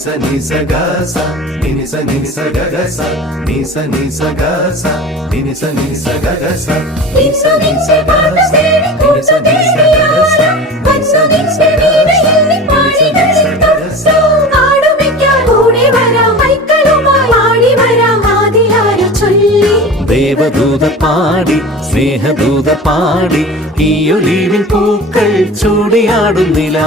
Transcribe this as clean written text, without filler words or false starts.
sa ni sa ga sa ni sa ga ga sa ni sa ga sa ni sa ga ga sa വിശ്വവിൻസെ പാട്ടതേടി കൂട്ടുതേടിയാര വത്സവിൻസെ വീണയിൽ പാടികളിൽ തൊട്ടു ആടുമിക്കാൻ ഓടി വരാം മൈക്കളുമായി ആടി വരാം ആദിയാര ചൊല്ലി ദേവദൂത പാടി സ്നേഹദൂത പാടി ഈ ഒലിവിൻ പൂക്കൾ ചൂടിയാടുന്നില്ല